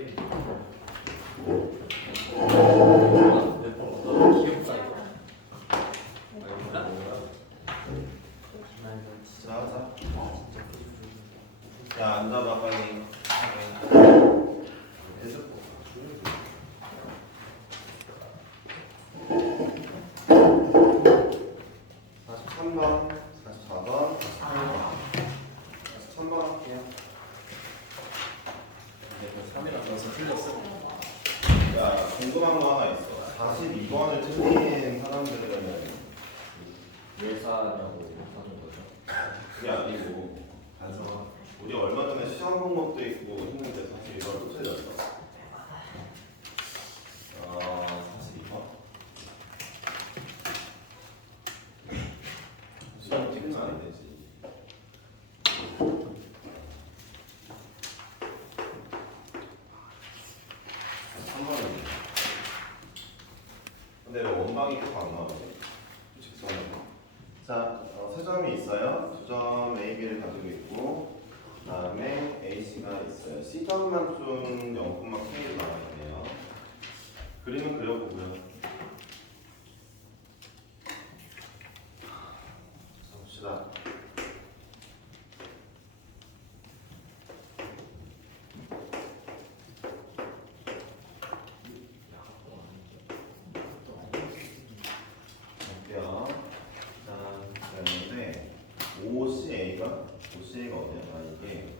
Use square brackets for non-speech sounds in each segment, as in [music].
dele. 一行吗？ 주제가 어디냐면 이게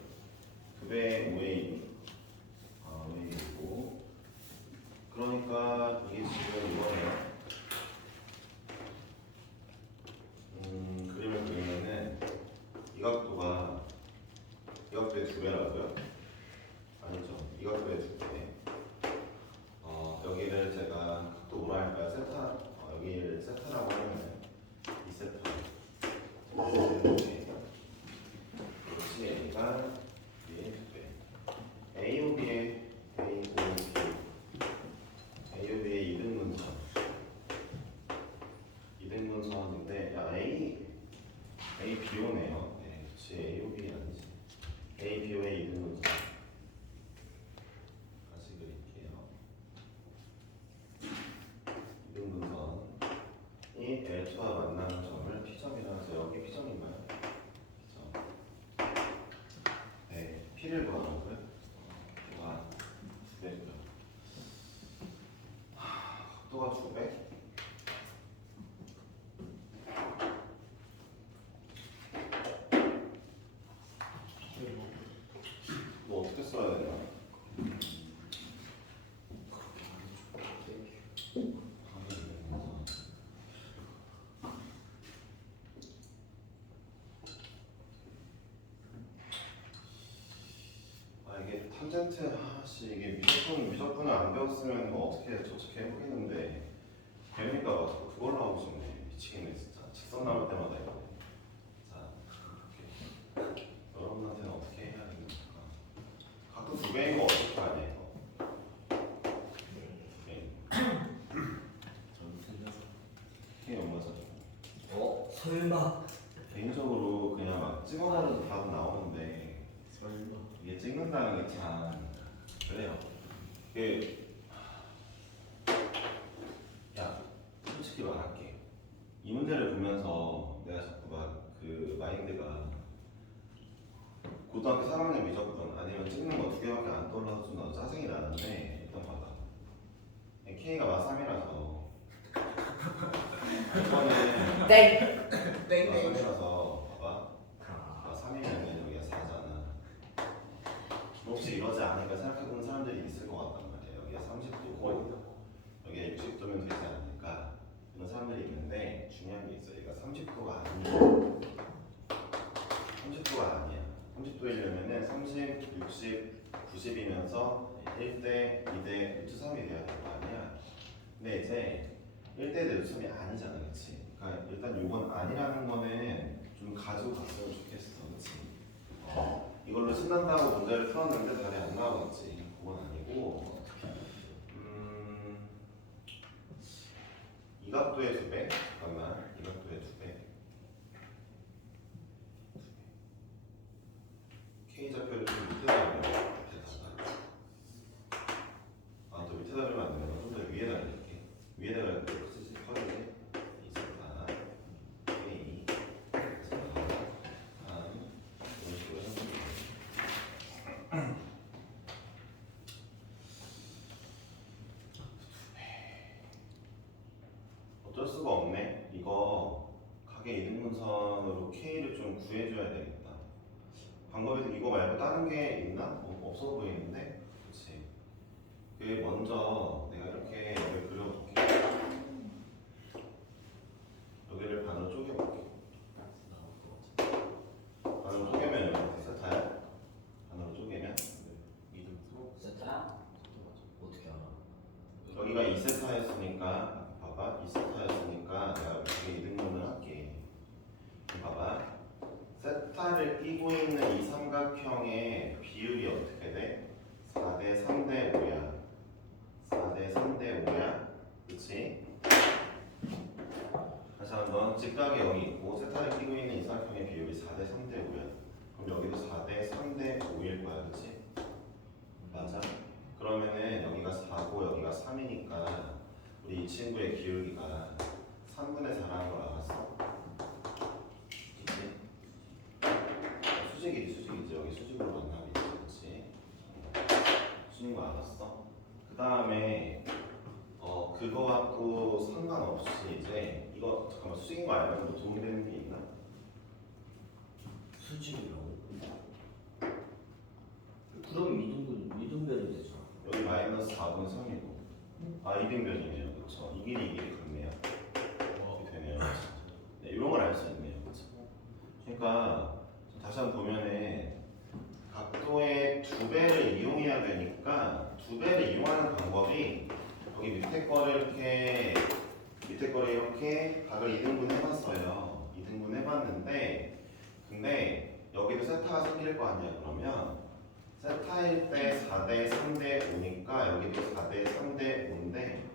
콘텐츠 아씨 이게 미적분 미적분을 안 배웠으면 뭐 어떻게 저렇게 땡. 땡땡 땡쳐서 아, 봐봐. 아, 3이면 여기가 4잖아. 혹시 이러지 않을까 생각해보는 사람들이 있을 것 같단 말이야. 여기가 30도고 여기가 60도면 되지 않을까 이런 사람들이 있는데 중요한 게 있어. 얘가 30도가 아니야. 30도가 아니야. 30도이려면은 30, 60, 90이면서 1대, 2대, 루트 3이 돼야 될 거 아니야. 근데 이제 1대, 1대 루트 3이 아니잖아, 그렇지? 그러니까 일단 이건 아니라는 거는 좀 가져갔으면 좋겠어, 그렇지? 어, 이걸로 신난다고 문제를 풀었는데 답이 안 나오겠지. 그건 아니고. 음, 이 각도의 두 배? 잠깐만. 구해줘야 되겠다. 방법이 이거 말고 다른 게 있나? 어, 없어 보이는데? 그렇지. 그 먼저 내가 이렇게 여기 그려볼게. 여기를 반으로 쪼개볼게. 반으로 쪼개면 이렇게 세타야? 반으로 쪼개면 세타야? 어떻게 알아? 여기가 2세타였으니까 봐봐 2세타였으니까 내가 여기 이등분을 할게 봐봐 세타를 끼고 있는 이 삼각형의 비율이 어떻게 돼? 4대 3대 5야 4대 3대 5야 그치? 다시 직각이 여기 있고 세타를 끼고 있는 이 삼각형의 비율이 4대 3대 5야 그럼 여기도 4대 3대 5일 거야 그치? 맞아? 그러면은 여기가 4고 여기가 3이니까 우리 이 친구의 기울기가 3분의 4라는 걸 알았어? 그치? 수직이지 수직이지 여기 수직으로 만나면 있지 그치? 수직인 거 알았어? 그 다음에 어 그거와 또 상관없 이 이제 이거 잠깐만 수직인 거 알면 뭐 도움이 되는 게 있나? 수직이라고? 그럼 이등분 이등변이 되잖아. 여기 마이너스 4분 3이고. 아 이등변이네요. 그쵸. 이 길이 이 길이 같네요. 이렇게 되네요. 네, 이런 걸 알 수 있네요. 그쵸. 그러니까 다시 한번 보면은 각도의 두 배를 이용해야 되니까 두 배를 이용하는 방법이 여기 밑에 거를 이렇게 밑에 거를 이렇게 각을 이등분 해봤어요 이등분 해봤는데 근데 여기도 세타가 생길 거 아니야 그러면 세타일 때 4대 3대 5니까 여기도 4대 3대 5인데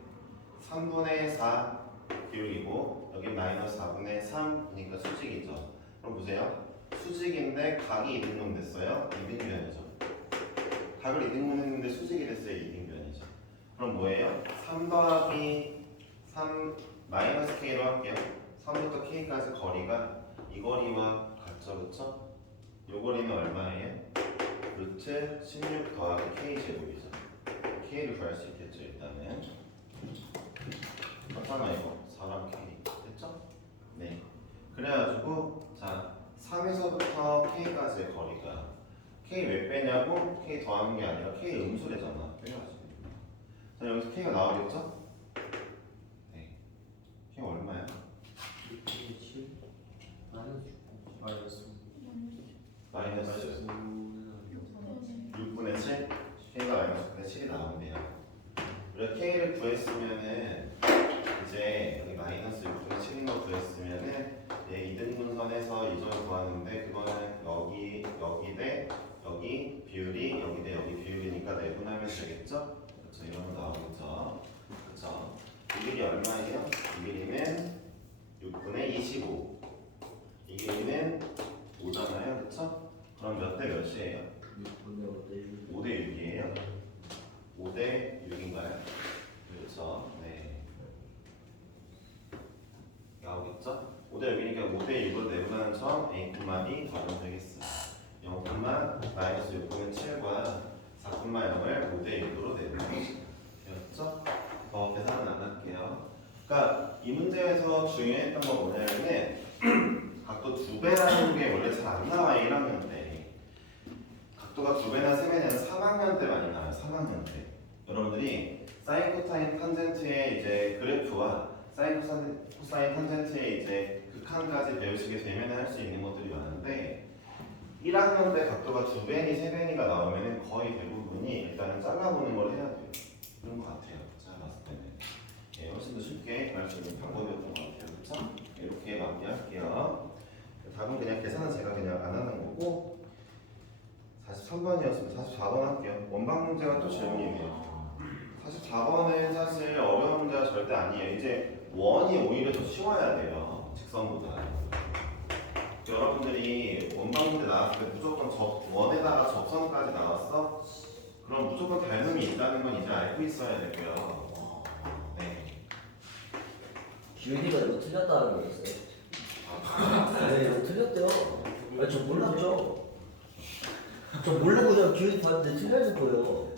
3분의 4 기울이고 여기 마이너스 4분의 3이니까 수직이죠. 그럼 보세요. 수직인데 각이 이등분 됐어요. 이등변이죠. 각을 이등분 했는데 수직이 됐어요. 이등변이죠. 그럼 뭐예요? 3 더하기 3 마이너스 k로 할게요. 3부터 k까지 거리가 이 거리와 같죠, 그렇죠? 요 거리는 얼마예요? 루트 16 더하기 k 제곱이죠. k를 구할 수 있겠죠 일단은. 맞잖아 이거 4랑 k 됐죠? 네. 그래가지고 자 3에서부터 k까지의 거리가 k 왜 빼냐고 k 더하는 게 아니라 k 음수래잖아. 빼야지. 자 여기서 k가 나오겠죠? 네. k 얼마야? 마이너스 마이너스 6분의 7? k가 마이너스 6분의 7이 나온대요. 우리가 k를 구했으면은 이제 여기 마이너스 6분의 7인 거 구했으면은 얘 이등분선에서 이 점을 구하는데 그거는 여기 여기 대 여기 비율이 여기 대 여기 비율이니까 내분하면 되겠죠? 그렇죠. 이러면 나오겠죠. 그렇죠. 이 길이 얼마예요? 이 길이는 6분의 25. 이 길이는 5잖아요. 그렇죠? 그럼 몇 대 몇이에요? 6분의 5대 5대 6이에요? 5대 6인가요? 그렇죠. 네. 나오겠죠? 5대 6이니까 5대 6으로 내분하는 점 A, B 더하면 되겠어요. 0, 마이너스 6분의 7과 4, 0을 5대 6으로 내분하면 되었죠? 더 계산은 안 할게요. 그러니까 이 문제에서 중요했던 건 뭐냐면은 [clears throat] 각도 두 배라는 게 원래 잘 안 나와 1학년 때. 각도가 두 배나 세 배냐는 3학년 때 많이 나와요. 3학년 때. 여러분들이 사인 코사인 탄젠트의 이제 그래프와 사인 코사인, 코사인 탄젠트의 이제 극한까지 배우시게 되면 할 수 있는 것들이 많은데 1학년 때 각도가 두 배니 세 배니가 나오면 거의 대부분이 일단은 잘라보는 걸 해야 돼요. 그런 것 같아요. 예, 훨씬 더 쉽게 구할 수 있는 방법이었던 것 같아요. 그렇죠? 이렇게 마무리할게요. 답은 그냥 계산은 제가 그냥 안 하는 거고 43번이었으면 44번 할게요. 원방 문제가 또 질문이네요. 44번은 사실 어려운 문제가 절대 아니에요. 이제 원이 오히려 더 쉬워야 돼요. 직선보다. 여러분들이 원방 문제 나왔을 때 무조건 접, 원에다가 접선까지 나왔어? 그럼 무조건 닮음이 있다는 건 이제 알고 있어야 되고요. 유니가 이거 틀렸다는 거였어요. 아, 네, 이거 틀렸대요. 아니, 저 몰랐죠. 저 모르고 그냥 기운이 봤는데 틀려질 거예요.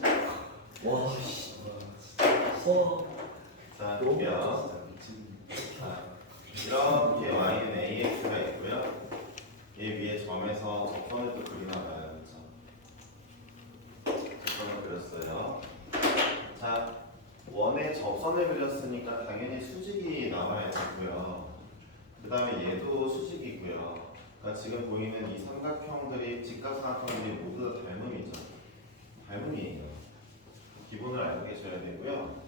와, 씨. 와, 자, 너무 볼게요. 자, 이렇게 y는 ax가 있고요. 얘 위에 점에서 적선을 또 그리나 봐요. 그렇죠? 적선을 그렸어요. 으니까 당연히 수직이 나와야 되고요. 그 다음에 얘도 수직이고요. 그러니까 지금 보이는 이 삼각형들이 직각삼각형들이 모두 다 닮음이죠. 닮음이에요. 기본을 알고 계셔야 되고요.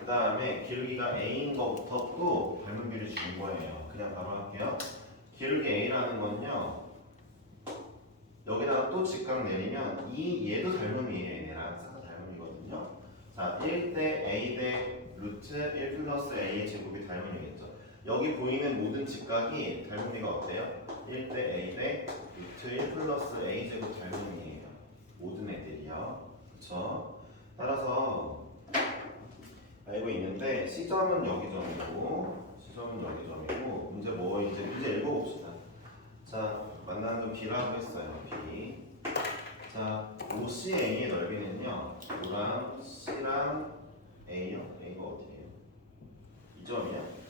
그 다음에 기울기가 a인 것부터 또 닮음비를 준 거예요. 그냥 바로 할게요. 기울기 a라는 건요. 여기다가 또 직각 내리면 이 얘도 닮음이에요. 얘랑 싹 닮음이거든요. 자, 1대 a 대 루트 1 플러스 a의 제곱이 닮음이겠죠. 여기 보이는 모든 직각이 닮음이가 어때요? 1대 a 대 루트 1 플러스 a 제곱 닮음이에요. 모든 애들이요. 그렇죠? 따라서 알고 있는데 시점은 여기 점이고 시점은 여기 점이고 문제 뭐 이제 문제 읽어봅시다. 자 만나는 건 B라고 했어요. B. 자 OCA의 넓이는요. O랑 C랑 A요. A가 어디예요? 이 점이야?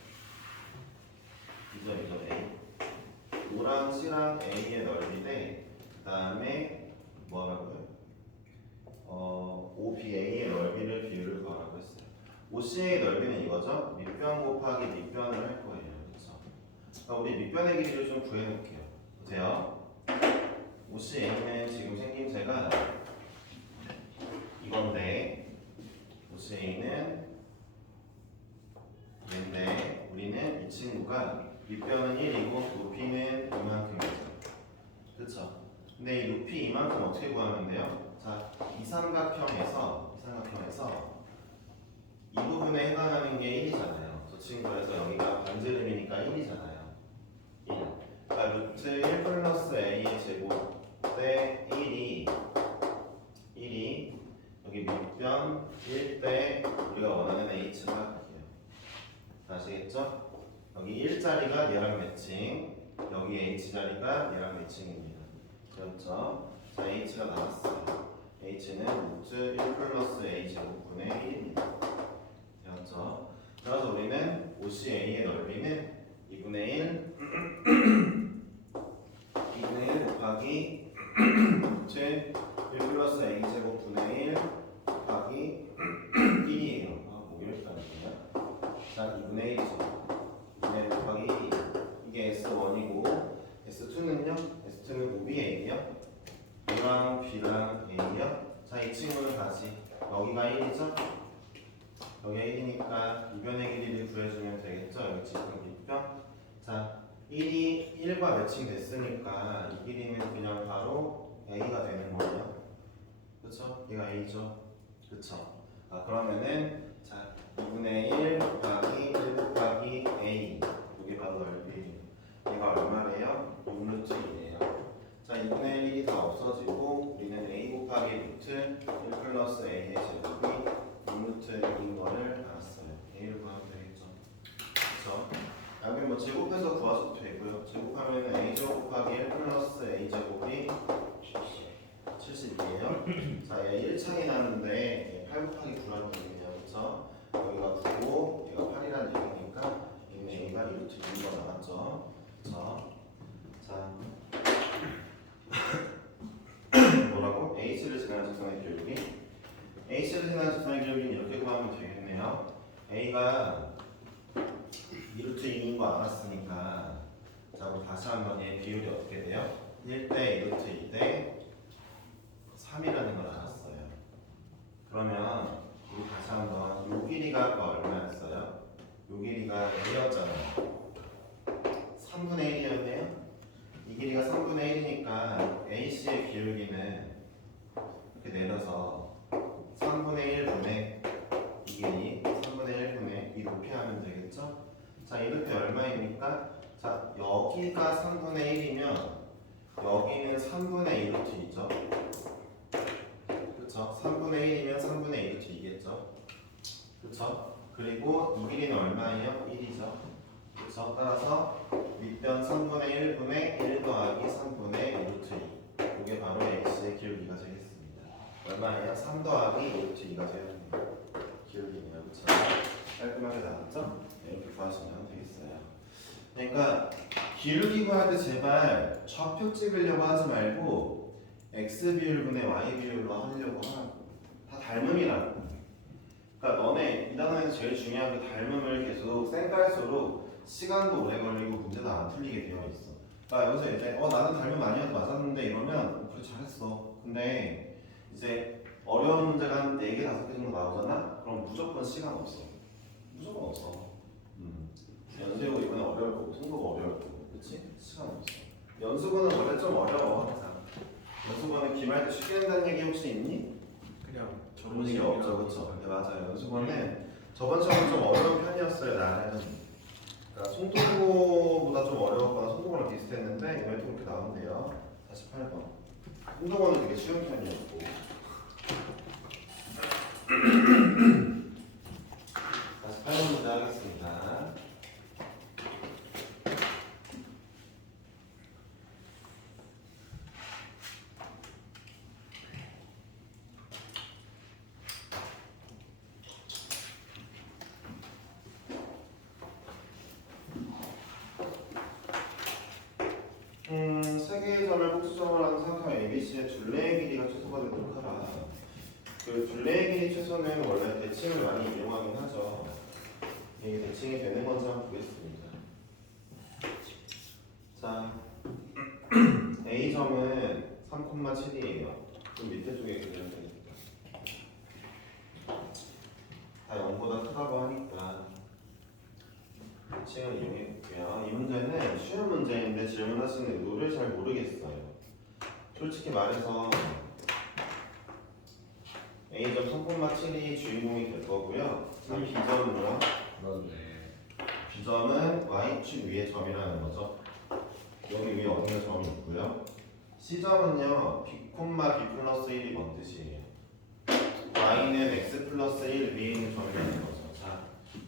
이 점, 이점 A. O랑 C랑 A의 넓이 대. 그 다음에 뭐 하라고요? 어, OBA의 넓이를 비율을 구하라고 했어요. OC의 넓이는 이거죠? 밑변 곱하기 밑변을 할 거예요. 그러니까 우리 밑변의 길이를 좀 구해놓을게요. 보세요. OCA는 지금 생김새가 이건데 OCA는 얘인데 우리는 이 친구가 밑변은 1이고 높이는 이만큼이죠. 그렇죠? 근데 이 높이 이만큼 어떻게 구하면 돼요? 자, 이 삼각형에서 이 삼각형에서 이 부분에 해당하는 게 1이잖아요. 저 친구에서 여기가 반지름이니까 1이잖아요. 1. 그러니까 루트 1 플러스 a 제곱 대 1이 1이 여기 밑변 1대 우리가 원하는 h가. 아시겠죠? 여기 1자리가 얘랑 매칭, 여기 h자리가 얘랑 매칭입니다. 그렇죠? 자, h가 나왔어요. h는 루트 1 플러스 a 제곱분의 1입니다. 되었죠? 그래서 우리는 OCA의 넓이는 2분의 1 2분의 1 곱하기 [clears throat] 루트 1 플러스 a 제곱 분의 1 곱하기 [clears throat] 1이에요. 아, 뭐 이렇게 하는데요? 자, 2분의 1이죠. 2분의 1 곱하기 1 이게 S1이고 S2는요? S2는 OBA예요. A랑 B랑 A요. 자, 이 친구는 다시 여기가 1이죠? 여기가 1이니까 이변의 길이를 구해주면 되겠죠? 여기 지금 밑변. 자, 1이 1과 매칭됐으니까 이 길이는 그냥 바로 A가 되는 거예요. 그쵸? 얘가 A죠? 그쵸? 아, 그러면은 자, 2분의 1 곱하기 1 곱하기 A 이게 바로 넓이. 얘가 얼마래요? 6루트 1이에요. 자, 2분의 1이 다 없어지고 우리는 a 곱하기 루트 1 플러스 a의 제곱이 6루트인 거를 알았어요. a를 구하면 되겠죠. 그렇죠? 여기 뭐 제곱해서 구하셔도 되고요. 제곱하면 a 제곱 곱하기 1 플러스 a 제곱이 70이에요. 자, 얘 1창이 나는데 8 곱하기 9라는 얘기냐, 그렇죠? 여기가 9고 얘가 8이라는 얘기니까 얘는 a가 2루트 2인 거 나왔죠. 그렇죠? 자, 뭐라고? H를 지나는 직선의 기울기 H를 지나는 직선의 기울기는 이렇게 구하면 되겠네요 A가 2루트 2인 거 알았으니까 자 그럼 다시 한번 얘 비율이 어떻게 돼요? 1대 2루트 2대 3이라는 걸 알았어요 그러면 우리 다시 한번 요 길이가 아까 얼마였어요? 요 길이가 A였잖아요 3분의 1이었네요 이 길이가 3분의 1이니까 AC의 기울기는 이렇게 내려서 3분의 1분의 이 길이 3분의 1분의 이 높이 하면 되겠죠? 자, 이 높이 얼마입니까? 자, 여기가 3분의 1이면 여기는 3분의 2루트이죠? 그쵸? 3분의 1이면 3분의 2루트이겠죠? 그쵸? 그리고 이 길이는 얼마예요? 1이죠? 그래서 따라서 밑변 3분의 1분의 1 더하기 3분의 루트 2 이게 바로 x의 기울기가 되겠습니다 얼마예요? 3 더하기 루트 2가 되는 기울기네요 그렇죠? 깔끔하게 나왔죠? 네, 이렇게 구하시면 되겠어요 그러니까 기울기 구할 때 제발 좌표 찍으려고 하지 말고 x 비율분의 y 비율로 하려고 하라고 다 닮음이라고 그러니까 너네 이 단원에서 제일 중요한 그 닮음을 계속 쌩깔수록 시간도 오래 걸리고 문제도 안 풀리게 되어 있어. 그러니까 여기서 이제 어 나는 닮음 아니어도 맞았는데 이러면 어, 그래 잘했어. 근데 이제 어려운 문제가 한 4개, 5개 정도 나오잖아? 그럼 무조건 시간 없어. 무조건 없어. 음. 연세고 이번에 어려울 거고 승부가 어려울 거고 그치? 시간 없어. 연수고는 원래 좀 어려워 항상. 연수고는 기말 때 쉽게 된다는 얘기 혹시 있니? 그냥 그런 얘기 없죠, 그렇죠? 네, 맞아요. 연수고는 저번 시험은 좀 어려운 편이었어요, 나는. 그러니까 송도고보다 좀 어려웠거나 송도고랑 비슷했는데 이번에 또 그렇게 나온대요. 48번. 송도고는 되게 쉬운 편이었고. 48번 문제 하겠습니다. 음, 세 개의 점을 복수점을 하는 삼각 ABC의 둘레의 길이가 최소가 되도록 하라. 그 최소는 원래 대칭을 많이 이용하긴 하죠. 이게 대칭이 되는 건지 한번 보겠습니다. 자, A 점은 3,7이에요. 좀 밑에 쪽에 그려야 되니까. 다 0보다 크다고 하니까 대칭을 이용했고요. 이 문제는 쉬운 문제인데 질문하시는 의도를 잘 모르겠어요. 솔직히 말해서 A점 3,7이 주인공이 될 거고요. 그럼 B점은요? 그렇네. B점은 Y축 위에 점이라는 거죠. 여기 위에 어느 점이 있고요. C점은요, B, B 플러스 1이 뭔 뜻이에요? Y는 X 플러스 1 위에 있는 점이라는 거죠. 자,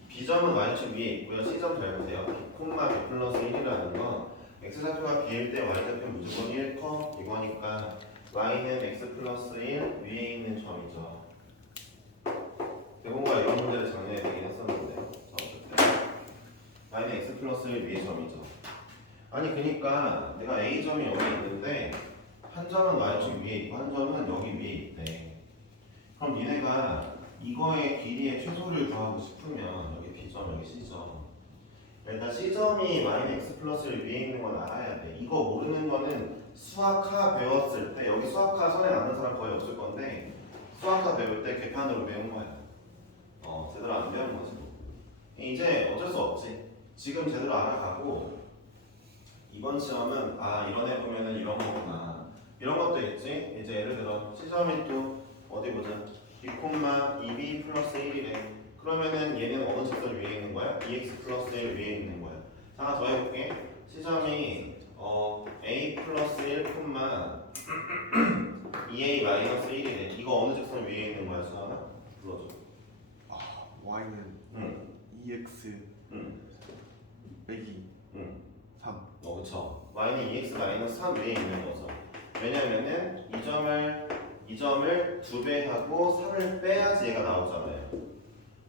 B점은 Y축 위에 있고요. C점 잘 보세요. B, B 플러스 1이라는 건 X좌표가 B일 때 Y좌표 무조건 1커 이거니까 Y는 X 플러스 1 위에 있는 점이죠. 대본과 이런 문제를 작년에 되긴 했었는데요. 자, 어쨌든 Y는 X 플러스 1 위의 점이죠. 아니 그니까 내가 A 점이 여기 있는데 한 점은 Y축 위에 있고 한 점은 여기 위에 있대. 그럼 니네가 이거의 길이의 최소를 구하고 싶으면 여기 B점 여기 C점 일단 C점이 Y는 X 플러스 1 위에 있는 건 알아야 돼. 이거 모르는 거는 수학하 배웠을 때 여기 수학하 선에 남는 사람 거의 없을 건데 수학하 배울 때 개판으로 배운 거야. 어 제대로 안 배운 거지. 이제 어쩔 수 없지. 지금 제대로 알아가고 이번 시험은 아 이런 애 보면은 이런 거구나 이런 것도 있지. 이제 예를 들어 시점이 또 어디 보자. 2, 2b 플러스 1이래. 그러면은 얘는 어느 직선 위에 있는 거야? 2x 플러스 1 위에 있는 거야. 자, 하나 더 해볼게. 시점이 어 a 플러스 1, 2a [clears throat] 마이너스 1이래. 이거 어느 직선 위에 있는 거야, 수아나? 불러줘. Y는 응, 2x 응, 빼기 응. 3 어, 그쵸. y는 2x 마이너스 3 위에 있는 거죠. 왜냐면은 이 점을 이 점을 두 배 하고 3을 빼야지 얘가 나오잖아요.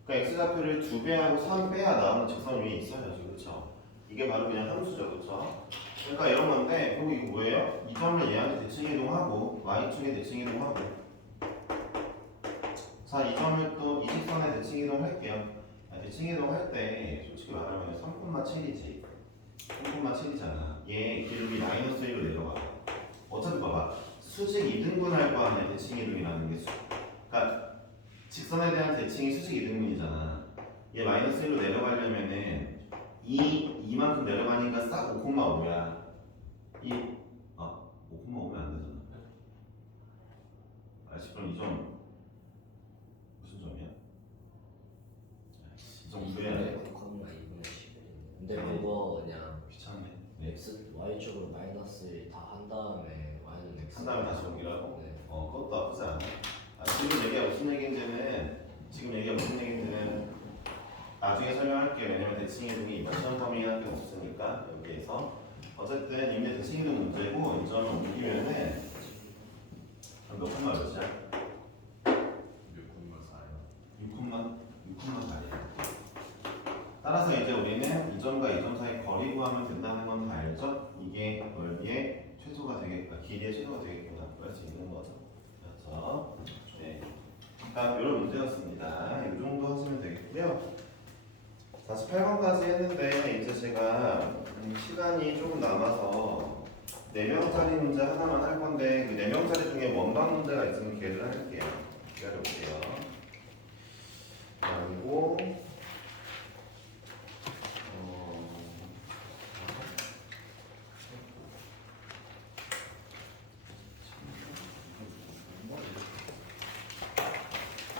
그러니까 x 좌표를 두 배 하고 3 빼야 나오는 직선 위에 있어야죠, 그렇죠? 이게 바로 그냥 함수죠, 그렇죠? 그러니까 이런 건데, 그리고 이거 뭐예요? 이 점을 얘한테 대칭 이동하고 y축에 대칭 이동하고. 자, 이 점을 또 이 직선에 대칭 이동할게요. 아, 대칭 이동할 때 솔직히 말하면 3,7이지. 3,7이잖아. 얘 기름이 마이너스 1로 내려가. 어차피 봐봐. 수직 이등분할 거 안에 대칭 이동이라는 게 수. 그러니까 직선에 대한 대칭이 수직 이등분이잖아. 얘 마이너스 1로 내려가려면은 이 이만큼 내려가니까 싹 5,5야. 이 아, 5,5면 안 되잖아. 알지? 그럼 이점 무슨 점이야? 이점 구해야 돼. 컴마 2분의 11인데. 근데 그거 그냥 귀찮네. 네. x y 마이너스 다 한 다음에 x 한 다음에 다시 옮기라고? 네. 어, 그것도 나쁘지 않아. 아, 지금 얘기가 무슨 얘기인지는 지금 얘기가 무슨 얘기인지는 나중에 설명할게요. 왜냐면 대칭 이동이 이번 시험 범위가 게 없으니까 여기에서 어쨌든 이미 대칭 이동 문제고 이 점을 옮기면은 몇 콤마 몇이야? 6 콤마 6 콤마 4이야. 따라서 이제 우리는 이 점과 이 점 사이 거리 구하면 된다는 건 다 알죠? 이게 넓이의 최소가 되겠다, 길이의 최소가 되겠구나 할 수 있는 거죠. 그렇죠? 네. 그러니까 이런 문제였습니다. 이 정도 하시면 되겠고요. 48번까지 했는데 이제 제가 음, 시간이 조금 남아서 4명짜리 문제 하나만 할 건데 그 4명짜리 중에 원방 문제가 있으면 기회를 할게요. 기다려볼게요. 그리고 어,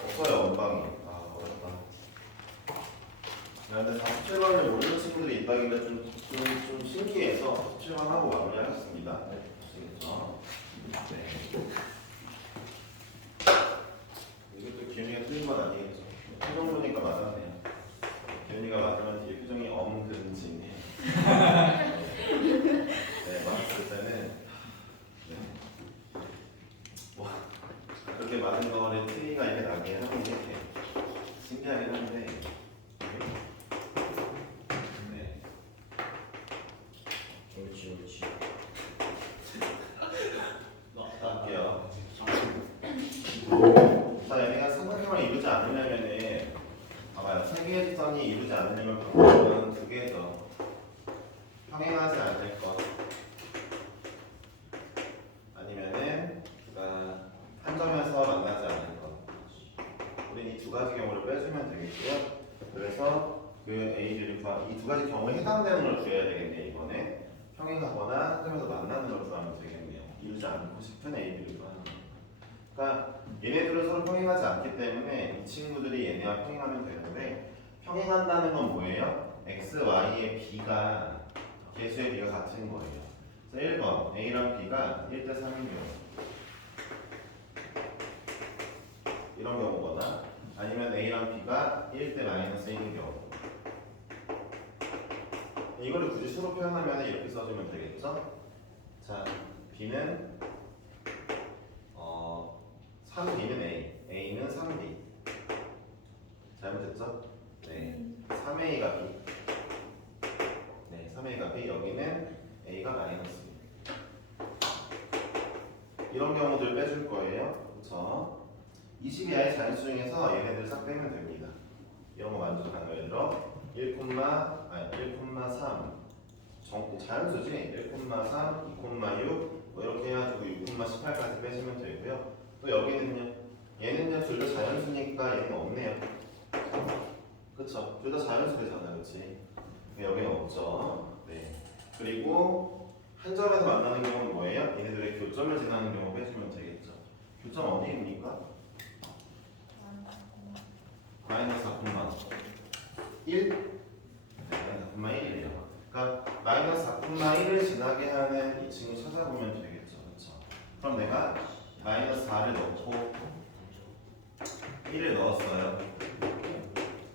없어요 원방이 아 어렵다 야, 근데 47번을 모르는 친구들이 있다길래 좀, 좀, 좀 신기해서 47번 하고 마무리하겠습니다 아시겠죠? 네 이것도 기현이가 틀린 건 아니겠죠? 표정 보니까 맞았네요 기현이가 맞으면 뒤에 표정이 엄근진이에요 네 맞았을 때는 네. 와 그렇게 많은 거를 트리가 이렇게 나게 하는 게 신기하긴 한데. 네. 그렇지 그렇지. [laughs] 할게요. 자 얘네가 삼각형을 이루지 않으려면은 봐봐요. 세 개의 직선이 이루지 않으려면 방법은 두 개죠 평행하지 않을 것 아니면은 그러니까 한 점에서 만나지 않을 것 우린 이 두 가지 경우를 빼주면 되겠고요 그래서 그 A를 이두 가지 경우에 해당되는 걸 구해야 되겠네요 이번에 평행하거나 한 점에서 만나는 걸 구하면 되겠네요 이루지 않고 싶은 구하는 거 그러니까 얘네들은 서로 평행하지 않기 때문에 이 친구들이 얘네와 평행하면 되는데 평행한다는 건 뭐예요? x, y의 b가 개수의 b가 같은 거예요. 그래서 1번 a랑 b가 1대 3인 경우 이런 경우거나 아니면 a랑 b가 1대 마이너스 1인 경우 이거를 굳이 수로 표현하면 이렇게 써주면 되겠죠? 자, b는 어 3b는 A, A는 3B. 잘못했죠? 네. 3A가 B. 네, 3A가 B. 여기는 A가 마이너스 B. 이런 경우들 빼줄 거예요. 그렇죠? 22아의 자연수 중에서 얘네들 싹 빼면 됩니다. 이런 거 만족하는 거 예를 들어 1, 아니 1,3 정, 자연수지 1,3, 2,6 뭐 이렇게 해가지고 6,18까지 빼시면 되고요. 또 여기는요. 얘는요 둘다 자연수니까 얘는 없네요. 그쵸? 둘다 자연수 되잖아요, 그렇지? 여기는 없죠. 네. 그리고 한 점에서 만나는 경우는 뭐예요? 얘네들의 교점을 지나는 경우 빼주면 되겠죠. 교점 어디입니까? 마이너스 4,1 네, 마이너스 4,1이에요. 그러니까 마이너스 4,1을 지나게 하는 이 친구 찾아보면 되겠죠, 그럼 내가 마이너스 4를 넣고 1을 넣었어요.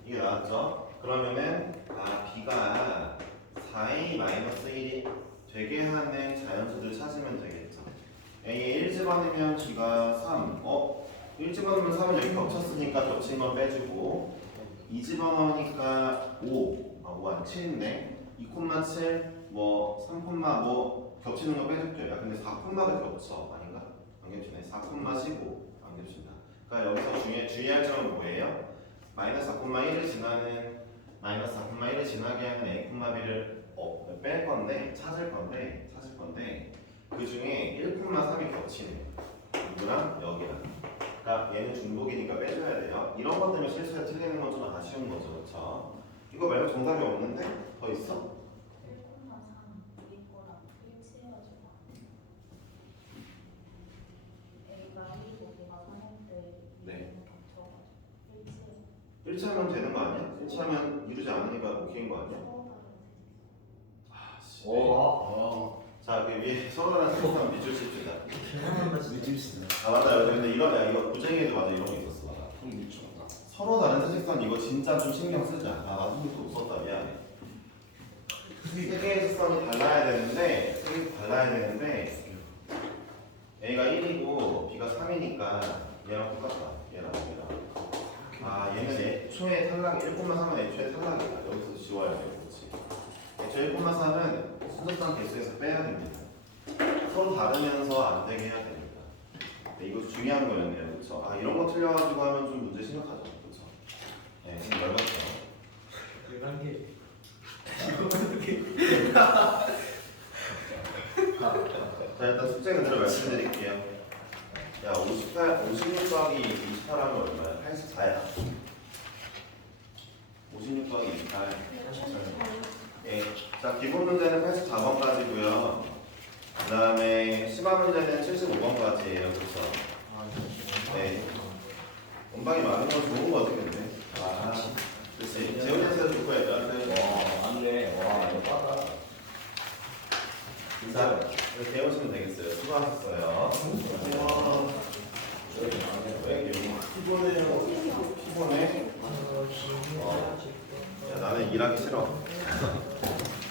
이게 나왔죠? 그러면은 아 b가 4a 마이너스 1이 되게 하는 자연수들 찾으면 되겠죠. a에 1 집어넣으면 b가 3. 어? 1 집어넣으면 3은 여기 겹쳤으니까 겹친 건 빼주고 2 집어넣으니까 5. 아, 5 안 7인데 2,7 뭐 3, 뭐 겹치는 거 빼줄게요. 야, 근데 4,가 겹쳐. 겹치네. 4,15안 겹친다. 그러니까 여기서 주의, 주의할 점은 뭐예요? 마이너스 4,1을 지나는 마이너스 4,1을 지나게 하는 a, b를 어, 뺄 건데 찾을 건데 찾을 건데 그 중에 1,3이 겹치네. 이거랑 여기랑. 그러니까 얘는 중복이니까 빼줘야 돼요. 이런 것 때문에 실수에 틀리는 건 좀 아쉬운 거죠, 그렇죠? 이거 말고 정답이 없는데 더 있어? 1차면 되는 거 아니야? 1차면 이루지 않으니까 오케이인 거 아니야? 아, 씨. 오 자, 그 위에 서로라는 생각 밑줄 칩시다. 말씀 아 맞다. 근데 이런 야 이거 부정에도 맞아 이런 거 있었어. 형 미쳤다. 서로 다른 사직선 이거 진짜 좀 신경 쓰자. 아 나중에 또 없었다 미안해. 세 개의 직선이 달라야 되는데 세 개가 달라야 되는데 A가 1이고 B가 3이니까 얘랑 똑같다. 얘랑 얘랑. 아 얘는 애초에 탈락 1,3은 애초에 탈락이다. 여기서 지워야 돼. 그렇지. 애초에 1,3은 순서상 개수에서 빼야 됩니다. 서로 다르면서 안 되게 해야 됩니다. 네, 이거 중요한 거였네요. 그렇죠? 아 이런 거 틀려가지고 하면 좀 문제 심각하죠.